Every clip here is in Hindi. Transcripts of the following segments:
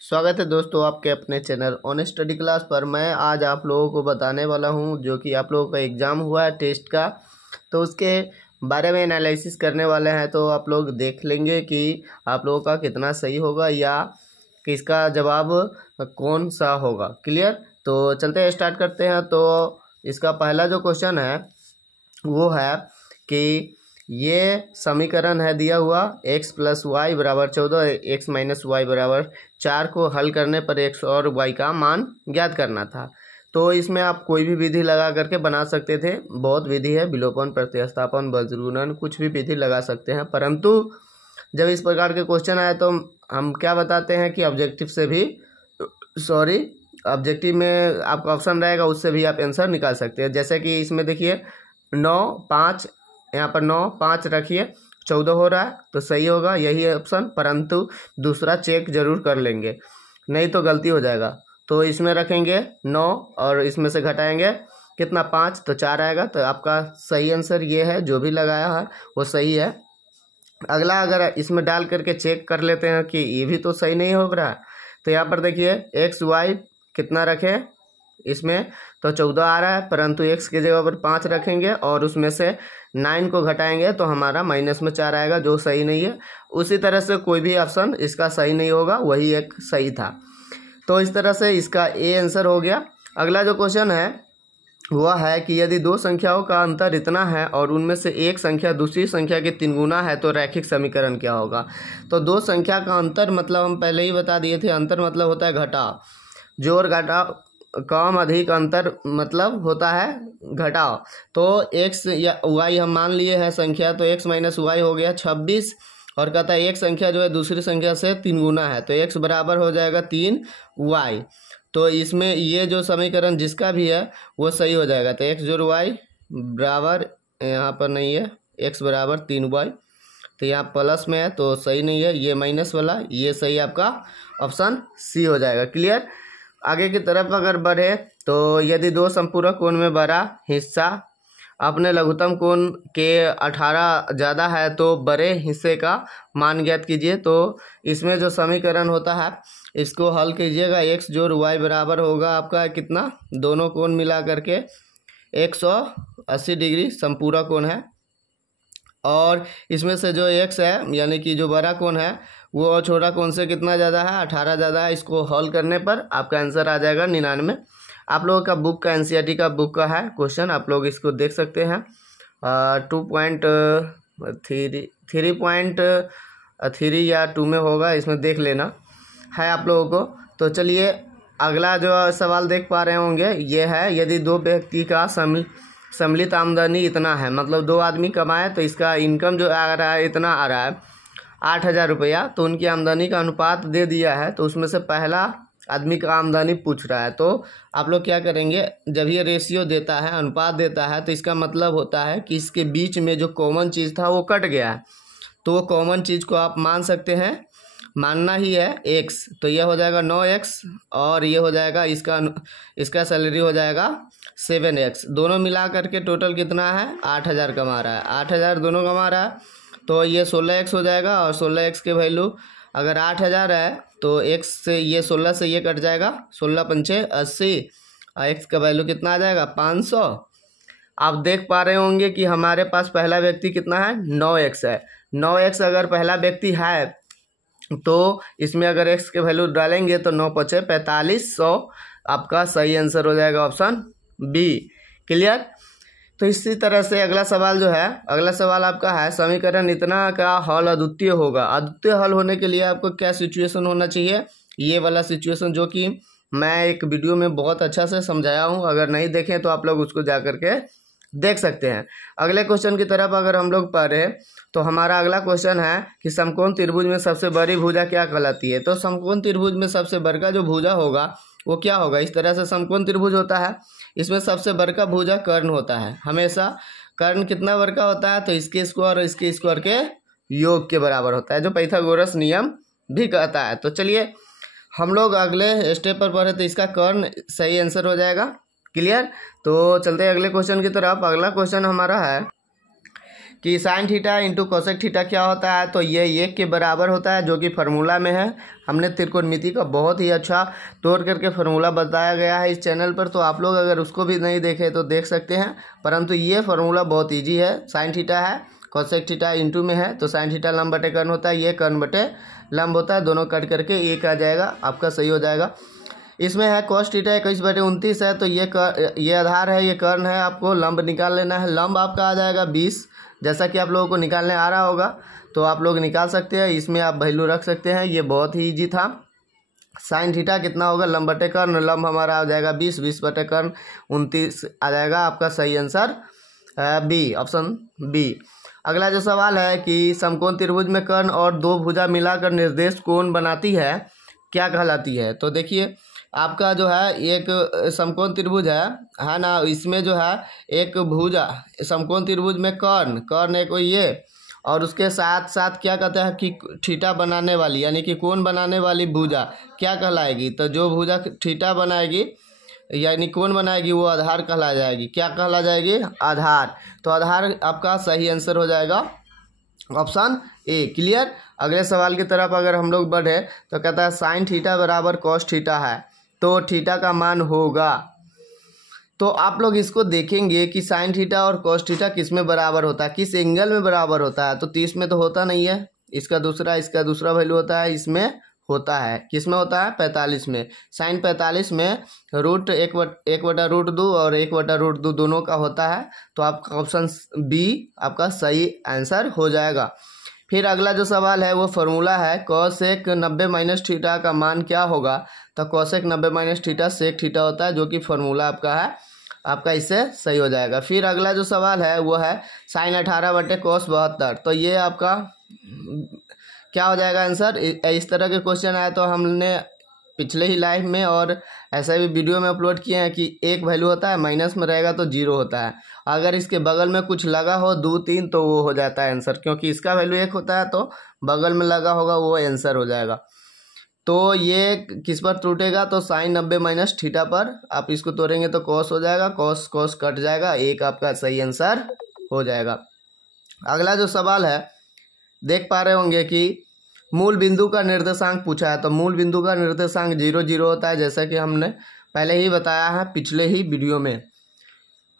स्वागत है दोस्तों आपके अपने चैनल ऑन स्टडी क्लास पर। मैं आज आप लोगों को बताने वाला हूं जो कि आप लोगों का एग्ज़ाम हुआ है टेस्ट का, तो उसके बारे में एनालिसिस करने वाले हैं। तो आप लोग देख लेंगे कि आप लोगों का कितना सही होगा या किसका जवाब कौन सा होगा। क्लियर? तो चलते हैं, स्टार्ट करते हैं। तो इसका पहला जो क्वेश्चन है वो है कि ये समीकरण है दिया हुआ x + y = 14, x - y = 4 को हल करने पर x और y का मान ज्ञात करना था। तो इसमें आप कोई भी विधि लगा करके बना सकते थे। बहुत विधि है, विलोपन, प्रतिस्थापन, बज्रगुणन, कुछ भी विधि लगा सकते हैं। परंतु जब इस प्रकार के क्वेश्चन आए तो हम क्या बताते हैं कि ऑब्जेक्टिव में आपका ऑप्शन रहेगा, उससे भी आप आंसर निकाल सकते हैं। जैसे कि इसमें देखिए 9, 5, यहाँ पर 9, 5 रखिए, 14 हो रहा है तो सही होगा, यही है ऑप्शन। परंतु दूसरा चेक जरूर कर लेंगे, नहीं तो गलती हो जाएगा। तो इसमें रखेंगे 9 और इसमें से घटाएंगे कितना, 5, तो 4 आएगा। तो आपका सही आंसर ये है, जो भी लगाया है वो सही है। अगला अगर इसमें डाल करके चेक कर लेते हैं कि ये भी तो सही नहीं हो रहा है, तो यहाँ पर देखिए एक्स वाई कितना रखें इसमें, तो 14 आ रहा है, परंतु x की जगह पर 5 रखेंगे और उसमें से 9 को घटाएंगे तो हमारा -4 आएगा, जो सही नहीं है। उसी तरह से कोई भी ऑप्शन इसका सही नहीं होगा, वही एक सही था। तो इस तरह से इसका ए आंसर हो गया। अगला जो क्वेश्चन है वह है कि यदि दो संख्याओं का अंतर इतना है और उनमें से एक संख्या दूसरी संख्या के 3 गुना है तो रैखिक समीकरण क्या होगा। तो दो संख्या का अंतर मतलब हम पहले ही बता दिए थे, अंतर मतलब होता है घटाव, जोड़ घटाव, कम अधिक, अंतर मतलब होता है घटाव। तो x या y हम मान लिए हैं संख्या, तो x - y हो गया 26, और कहता है एक संख्या जो है दूसरी संख्या से 3 गुना है तो x बराबर हो जाएगा 3y। तो इसमें ये जो समीकरण जिसका भी है वो सही हो जाएगा। तो x जोड़ y बराबर, यहाँ पर नहीं है, x बराबर 3y, तो यहाँ प्लस में है तो सही नहीं है, ये माइनस वाला, ये सही आपका ऑप्शन सी हो जाएगा। क्लियर? आगे की तरफ अगर बढ़े तो यदि दो संपूरक कोण में बड़ा हिस्सा अपने लघुत्तम कोण के 18 ज़्यादा है तो बड़े हिस्से का मान ज्ञात कीजिए। तो इसमें जो समीकरण होता है इसको हल कीजिएगा। x जोड़ y बराबर होगा आपका कितना, दोनों कोण मिला करके 180 डिग्री संपूरक कोण है, और इसमें से जो x है यानी कि जो बड़ा कोण है वो छोटा कोण से कितना ज़्यादा है, 18 ज़्यादा है। इसको हल करने पर आपका आंसर आ जाएगा 99। आप लोगों का बुक का NCERT का बुक का है क्वेश्चन, आप लोग इसको देख सकते हैं। 3.3 या 2 में होगा, इसमें देख लेना है आप लोगों को। तो चलिए अगला जो सवाल देख पा रहे होंगे ये है, यदि दो व्यक्ति का सम्मिलित आमदनी इतना है, मतलब दो आदमी कमाए तो इसका इनकम जो आ रहा है इतना आ रहा है 8,000 रुपया, तो उनकी आमदनी का अनुपात दे दिया है। तो उसमें से पहला आदमी का आमदनी पूछ रहा है, तो आप लोग क्या करेंगे, जब ये रेशियो देता है, अनुपात देता है, तो इसका मतलब होता है कि इसके बीच में जो कॉमन चीज़ था वो कट गया है। तो वो कॉमन चीज़ को आप मान सकते हैं, मानना ही है x, तो यह हो जाएगा 9x और ये हो जाएगा इसका सैलरी हो जाएगा 7x। दोनों मिला करके टोटल कितना है, 8,000 कमा रहा है, 8,000 दोनों कमा रहा है, तो ये 16x हो जाएगा। और 16x के वैल्यू अगर 8,000 है तो x से ये 16 से ये कट जाएगा, 16 पंचे 80, और x का वैल्यू कितना आ जाएगा 500। आप देख पा रहे होंगे कि हमारे पास पहला व्यक्ति कितना है, 9x है। 9x अगर पहला व्यक्ति है तो इसमें अगर x के वैल्यू डालेंगे तो 9 पचे 4500, आपका सही आंसर हो जाएगा ऑप्शन बी। क्लियर? तो इसी तरह से अगला सवाल जो है, अगला सवाल आपका है समीकरण इतना का हल अद्वितीय होगा। अद्वितीय हल होने के लिए आपको क्या सिचुएशन होना चाहिए, ये वाला सिचुएशन जो कि मैं एक वीडियो में बहुत अच्छा से समझाया हूँ, अगर नहीं देखें तो आप लोग उसको जा करके देख सकते हैं। अगले क्वेश्चन की तरफ अगर हम लोग पढ़े तो हमारा अगला क्वेश्चन है कि समकोण त्रिभुज में सबसे बड़ी भुजा क्या कहलाती है। तो समकोण त्रिभुज में सबसे बड़का जो भुजा होगा वो क्या होगा, इस तरह से समकोण त्रिभुज होता है, इसमें सबसे बड़का भुजा कर्ण होता है। हमेशा कर्ण कितना बड़का होता है, तो इसके स्क्वायर और इसके स्क्वायर के योग के बराबर होता है, जो पाइथागोरस नियम भी कहता है। तो चलिए हम लोग अगले स्टेप पर पढ़े, तो इसका कर्ण सही आंसर हो जाएगा। क्लियर? तो चलते हैं अगले क्वेश्चन की तरफ। अगला क्वेश्चन हमारा है कि sine theta into cosec theta क्या होता है, तो ये 1 के बराबर होता है, जो कि फार्मूला में है। हमने त्रिकोणमिति का बहुत ही अच्छा तोड़ करके फार्मूला बताया गया है इस चैनल पर, तो आप लोग अगर उसको भी नहीं देखे तो देख सकते हैं। परंतु ये फार्मूला बहुत ईजी है। साइन थीटा है, कोसेक थीटा इंटू में है, तो साइन थीटा लंब बटे कर्ण होता है, ये कर्ण बटे लंब होता है, दोनों कट करके 1 आ जाएगा, आपका सही हो जाएगा। इसमें है cos थीटा 21/29 है, तो ये आधार है, ये कर्ण है, आपको लंब निकाल लेना है। लंब आपका आ जाएगा 20, जैसा कि आप लोगों को निकालने आ रहा होगा, तो आप लोग निकाल सकते हैं, इसमें आप वैल्यू रख सकते हैं। ये बहुत ही ईजी था। साइन थीटा कितना होगा, लंब बटे कर्ण, लंब हमारा आ जाएगा 20, 20 बटे कर्ण 29 आ जाएगा। आपका सही आंसर बी, ऑप्शन बी। अगला जो सवाल है कि समकोण त्रिभुज में कर्ण और दो भुजा मिलाकर निर्देश कोण बनाती है, क्या कहलाती है। तो देखिए आपका जो है एक समकोण त्रिभुज है ना, इसमें जो है एक भुजा, समकोण त्रिभुज में कर्ण एक ये, और उसके साथ साथ क्या कहते हैं कि थीटा बनाने वाली यानी कि कोण बनाने वाली भुजा क्या कहलाएगी। तो जो भुजा थीटा बनाएगी यानी कोण बनाएगी वो आधार कहला जाएगी। क्या कहला जाएगी, आधार। तो आधार आपका सही आंसर हो जाएगा ऑप्शन ए। क्लियर। अगले सवाल की तरफ अगर हम लोग बढ़े तो कहता है साइन थीटा बराबर कॉस थीटा है, तो थीटा का मान होगा। तो आप लोग इसको देखेंगे कि साइन थीटा और कॉस थीटा किस में बराबर होता है, किस एंगल में बराबर होता है। तो 30 में तो होता नहीं है, इसका दूसरा वैल्यू होता है, इसमें होता है, किस में होता है, 45 में। साइन 45 में रूट 1/√2 और 1/√2 दोनों का होता है। तो आपका ऑप्शन बी आपका सही आंसर हो जाएगा। फिर अगला जो सवाल है वो फार्मूला है कॉसेक 90 - थीटा का मान क्या होगा। तो कॉसेक 90 - थीटा सेक थीटा होता है, जो कि फार्मूला आपका है, आपका इससे सही हो जाएगा। फिर अगला जो सवाल है वो है साइन 18/cos72। तो ये आपका क्या हो जाएगा आंसर। इस तरह के क्वेश्चन आए तो हमने पिछले ही लाइव में और ऐसे भी वीडियो में अपलोड किए हैं कि एक वैल्यू होता है, माइनस में रहेगा तो 0 होता है, अगर इसके बगल में कुछ लगा हो 2 3 तो वो हो जाता है आंसर, क्योंकि इसका वैल्यू 1 होता है तो बगल में लगा होगा वो आंसर हो जाएगा। तो ये किस पर टूटेगा, तो साइन 90 - थीटा पर। आप इसको तोड़ेंगे तो कॉस हो जाएगा, कॉस कट जाएगा, एक आपका सही आंसर हो जाएगा। अगला जो सवाल है देख पा रहे होंगे कि मूल बिंदु का निर्देशांक पूछा है। तो मूल बिंदु का निर्देशांक 0 0 होता है, जैसा कि हमने पहले ही बताया है पिछले ही वीडियो में।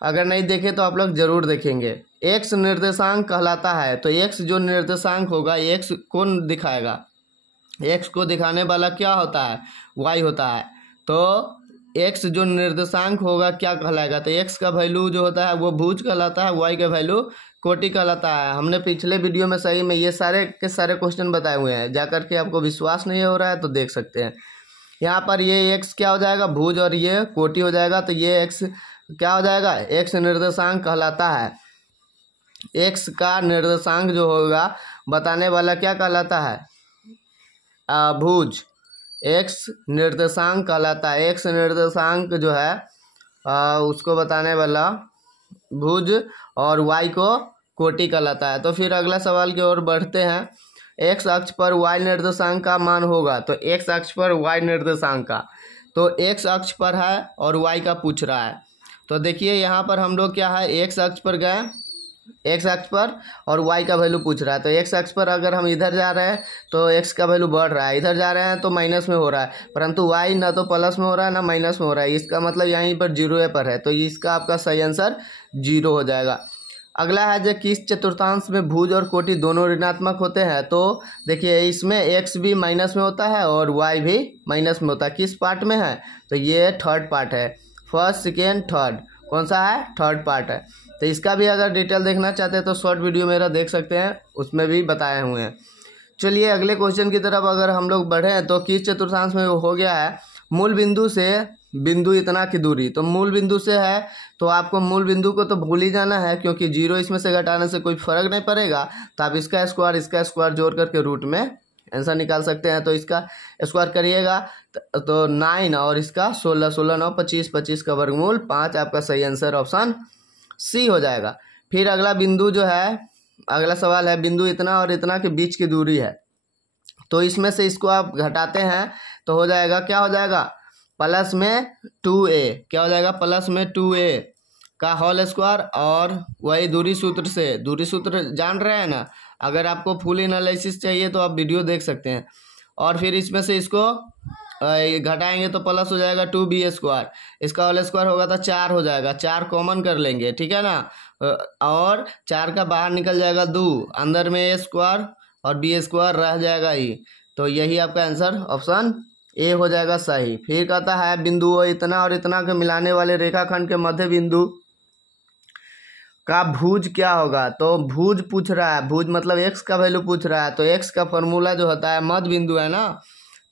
अगर नहीं देखे तो आप लोग जरूर देखेंगे। एक्स निर्देशांक कहलाता है, तो एक्स जो निर्देशांक होगा, एक्स कौन दिखाएगा, एक्स को दिखाने वाला क्या होता है, वाई होता है। तो एक्स जो निर्देशांक होगा क्या कहलाएगा, तो एक्स का वैल्यू जो होता है वो भुज कहलाता है, वाई का वैल्यू कोटि कहलाता है। हमने पिछले वीडियो में सही में ये सारे के सारे क्वेश्चन बताए हुए हैं, जाकर के आपको विश्वास नहीं हो रहा है तो देख सकते हैं। यहाँ पर ये एक्स क्या हो जाएगा, भुज, और ये कोटि हो जाएगा। तो ये एक्स क्या हो जाएगा, एक्स निर्देशांक कहलाता है। एक्स का निर्देशांक जो होगा बताने वाला क्या कहलाता है, भुज। एक्स निर्देशांक कहलाता है, एक्स निर्देशांक जो है उसको बताने वाला भुज, और वाई को कोटि कहलाता है। तो फिर अगला सवाल की ओर बढ़ते हैं। एक्स अक्ष पर वाई निर्देशांक का मान होगा, तो एक्स अक्ष पर वाई निर्देशांक का, तो एक्स अक्ष पर है और वाई का पूछ रहा है। तो देखिए यहाँ पर हम लोग क्या है, एक्स अक्ष पर गए, एक्स अक्ष पर, और वाई का वैल्यू पूछ रहा है। तो एक्स अक्ष पर अगर हम इधर जा रहे हैं तो एक्स का वैल्यू बढ़ रहा है, इधर जा रहे हैं तो माइनस में हो रहा है, परंतु वाई ना तो प्लस में हो रहा है ना माइनस में हो रहा है, इसका मतलब यहीं पर 0 पर है। तो इसका आपका सही आंसर 0 हो जाएगा। अगला है जो किस चतुर्थांश में भुज और कोटि दोनों ऋणात्मक होते हैं। तो देखिए इसमें एक्स भी माइनस में होता है और वाई भी माइनस में होता है। किस पार्ट में है, तो ये थर्ड पार्ट है, फर्स्ट सेकेंड थर्ड, कौन सा है, थर्ड पार्ट है। तो इसका भी अगर डिटेल देखना चाहते हैं तो शॉर्ट वीडियो मेरा देख सकते हैं, उसमें भी बताए हुए हैं। चलिए अगले क्वेश्चन की तरफ अगर हम लोग बढ़ें तो किस चतुर्थांश में हो गया है, मूल बिंदु से बिंदु इतना की दूरी। तो मूल बिंदु से है तो आपको मूल बिंदु को तो भूल ही जाना है, क्योंकि 0 इसमें से घटाने से कोई फर्क नहीं पड़ेगा। तो आप इसका स्क्वायर जोड़ करके रूट में आंसर निकाल सकते हैं। तो इसका स्क्वायर करिएगा तो 9 और इसका 16, 16 9 25, 25 का वर्गमूल 5, आपका सही आंसर ऑप्शन सी हो जाएगा। फिर अगला बिंदु जो है, अगला सवाल है बिंदु इतना और इतना के बीच की दूरी है। तो इसमें से इसको आप घटाते हैं तो हो जाएगा, क्या हो जाएगा, प्लस में 2a, क्या हो जाएगा, प्लस में 2a। का होल स्क्वायर और वही दूरी सूत्र से, दूरी सूत्र जान रहे हैं ना। अगर आपको फुल एनालिसिस चाहिए तो आप वीडियो देख सकते हैं। और फिर इसमें से इसको घटाएंगे तो प्लस हो जाएगा 2b²। इसका होल स्क्वायर होगा तो 4 हो जाएगा, 4 कॉमन कर लेंगे, ठीक है ना। और 4 का बाहर निकल जाएगा 2, अंदर में a² और b² रह जाएगा ही। तो यही आपका आंसर ऑप्शन ए हो जाएगा सही। फिर कहता है बिंदु इतना और इतना के मिलाने वाले रेखाखंड के मध्य बिंदु का भुज क्या होगा। तो भुज पूछ रहा है, भुज मतलब एक्स का वैल्यू पूछ रहा है। तो एक्स का फॉर्मूला जो होता है, मध्य बिंदु है ना,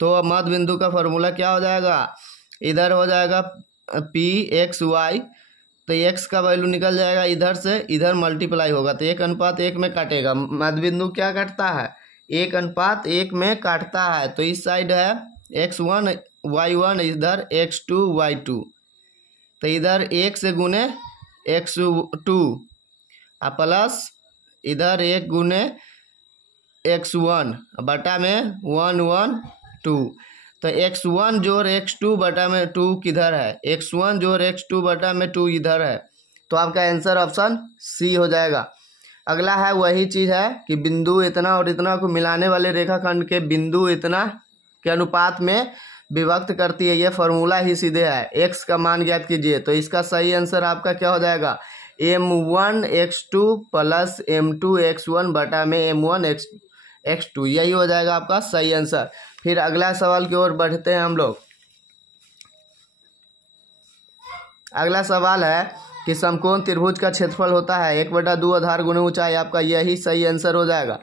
तो मध्य बिंदु का फॉर्मूला क्या हो जाएगा, इधर हो जाएगा p(x,y), तो एक्स का वैल्यू निकल जाएगा इधर से, इधर मल्टीप्लाई होगा तो 1:1 में काटेगा। मध्य बिंदु क्या काटता है, 1:1 में काटता है। तो इस साइड है x1 y1, इधर x2 y2, तो इधर 1 से गुने x2 प्लस इधर 1 गुने x1 बटा में 1 1 2। तो x1 जोड़ x2 बटा में 2 किधर है, x1 जोड़ x2 बटा में 2 इधर है। तो आपका आंसर ऑप्शन सी हो जाएगा। अगला है वही चीज़ है कि बिंदु इतना और इतना को मिलाने वाले रेखाखंड के बिंदु इतना के अनुपात में विभक्त करती है। ये फॉर्मूला ही सीधे है, x का मान ज्ञात कीजिए। तो इसका सही आंसर आपका क्या हो जाएगा, m1x2 प्लस m2x1 बटा में m1x2, यही हो जाएगा आपका सही आंसर। फिर अगला सवाल की ओर बढ़ते हैं हम लोग। अगला सवाल है कि समकोण त्रिभुज का क्षेत्रफल होता है 1/2 आधार गुणे ऊंचाई, आपका यही सही आंसर हो जाएगा।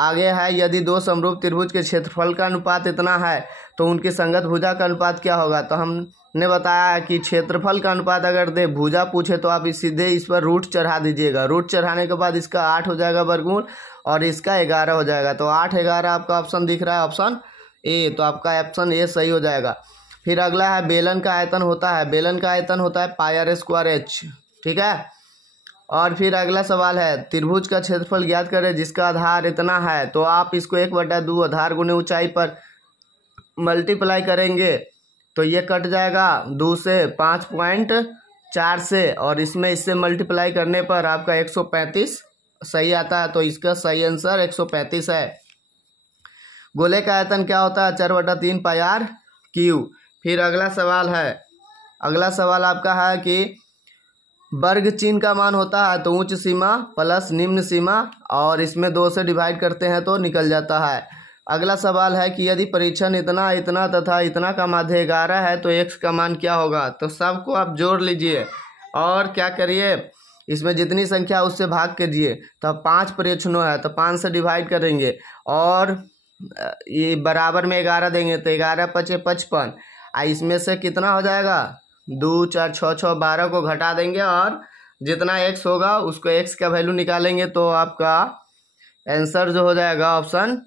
आगे है यदि दो समरूप त्रिभुज के क्षेत्रफल का अनुपात इतना है तो उनकी संगत भुजा का अनुपात क्या होगा। तो हमने बताया है कि क्षेत्रफल का अनुपात अगर दे भुजा पूछे तो आप सीधे इस पर रूट चढ़ा दीजिएगा। रूट चढ़ाने के बाद इसका 8 हो जाएगा वर्गमूल और इसका 11 हो जाएगा। तो 8 11 आपका ऑप्शन दिख रहा है, ऑप्शन ए। तो आपका ऑप्शन ए सही हो जाएगा। फिर अगला है बेलन का आयतन होता है, बेलन का आयतन होता है πr²h, ठीक है। और फिर अगला सवाल है त्रिभुज का क्षेत्रफल ज्ञात करें जिसका आधार इतना है। तो आप इसको 1/2 आधार गुने ऊंचाई पर मल्टीप्लाई करेंगे तो ये कट जाएगा 2 से 5.4 से, और इसमें इससे मल्टीप्लाई करने पर आपका 135 सही आता है। तो इसका सही आंसर 135 है। गोले का आयतन क्या होता है, 4/3 πr²। फिर अगला सवाल है, अगला सवाल आपका है कि वर्ग चिन्ह का मान होता है तो उच्च सीमा प्लस निम्न सीमा, और इसमें 2 से डिवाइड करते हैं तो निकल जाता है। अगला सवाल है कि यदि परीक्षण इतना इतना तथा इतना का माध्य 11 है तो x का मान क्या होगा। तो सबको आप जोड़ लीजिए और क्या करिए, इसमें जितनी संख्या उससे भाग कीजिए। तो 5 परीक्षणों है तो 5 से डिवाइड करेंगे और ये बराबर में 11 देंगे तो 11 × 5 = 55। इसमें से कितना हो जाएगा, 2 4 6 6 12 को घटा देंगे और जितना x होगा उसको x का वैल्यू निकालेंगे। तो आपका आंसर जो हो जाएगा ऑप्शन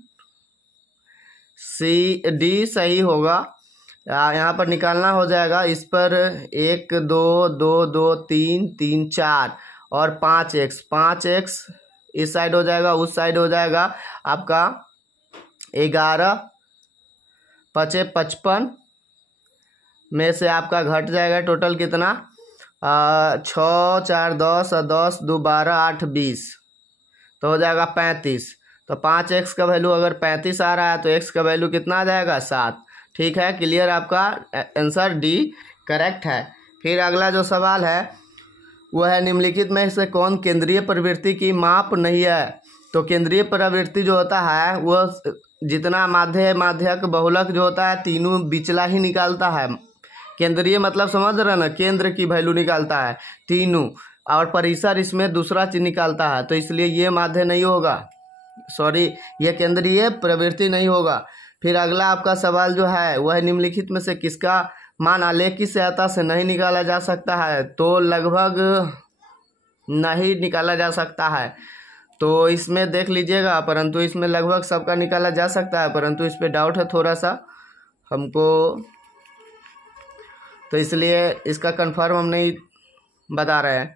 सी डी सही होगा। यहाँ पर निकालना हो जाएगा, इस पर 1 2 2 2 3 3 4 और 5x, 5x इस साइड हो जाएगा, उस साइड हो जाएगा आपका 11 × 5 = 55 में से आपका घट जाएगा टोटल कितना, 6 4 10 और 10 2 12 8 20, तो हो जाएगा 35। तो 5x का वैल्यू अगर 35 आ रहा है तो x का वैल्यू कितना आ जाएगा, 7। ठीक है, क्लियर, आपका आंसर डी करेक्ट है। फिर अगला जो सवाल है वह है निम्नलिखित में से कौन केंद्रीय प्रवृत्ति की माप नहीं है। तो केंद्रीय प्रवृत्ति जो होता है वह जितना माध्य माध्यक बहुलक जो होता है तीनों बिचला ही निकालता है। केंद्रीय मतलब समझ रहे ना, केंद्र की वैल्यू निकालता है तीनों, और परिसर इसमें दूसरा चीज निकालता है। तो इसलिए ये माध्य नहीं होगा, सॉरी ये केंद्रीय प्रवृत्ति नहीं होगा। फिर अगला आपका सवाल जो है वह निम्नलिखित में से किसका मान आलेख की सहायता से नहीं निकाला जा सकता है। तो लगभग नहीं निकाला जा सकता है, तो इसमें देख लीजिएगा, परंतु इसमें लगभग सबका निकाला जा सकता है, परंतु इस पर डाउट है थोड़ा सा हमको, तो इसलिए इसका कंफर्म हम नहीं बता रहे हैं,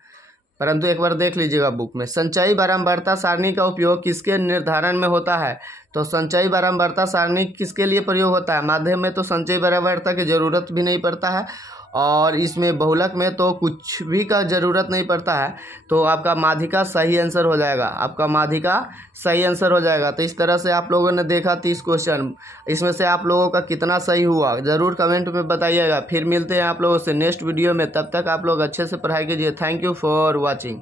परंतु एक बार देख लीजिएगा बुक में। संचयी बारंबारता सारणी का उपयोग किसके निर्धारण में होता है। तो संचयी बारंबारता सारणी किसके लिए प्रयोग होता है, माध्यम में तो संचयी बारंबारता की जरूरत भी नहीं पड़ता है और इसमें बहुलक में तो कुछ भी का ज़रूरत नहीं पड़ता है, तो आपका माध्यिका सही आंसर हो जाएगा, आपका माध्यिका सही आंसर हो जाएगा। तो इस तरह से आप लोगों ने देखा 30 क्वेश्चन, इसमें से आप लोगों का कितना सही हुआ ज़रूर कमेंट में बताइएगा। फिर मिलते हैं आप लोगों से नेक्स्ट वीडियो में, तब तक आप लोग अच्छे से पढ़ाई कीजिए। Thank you for watching.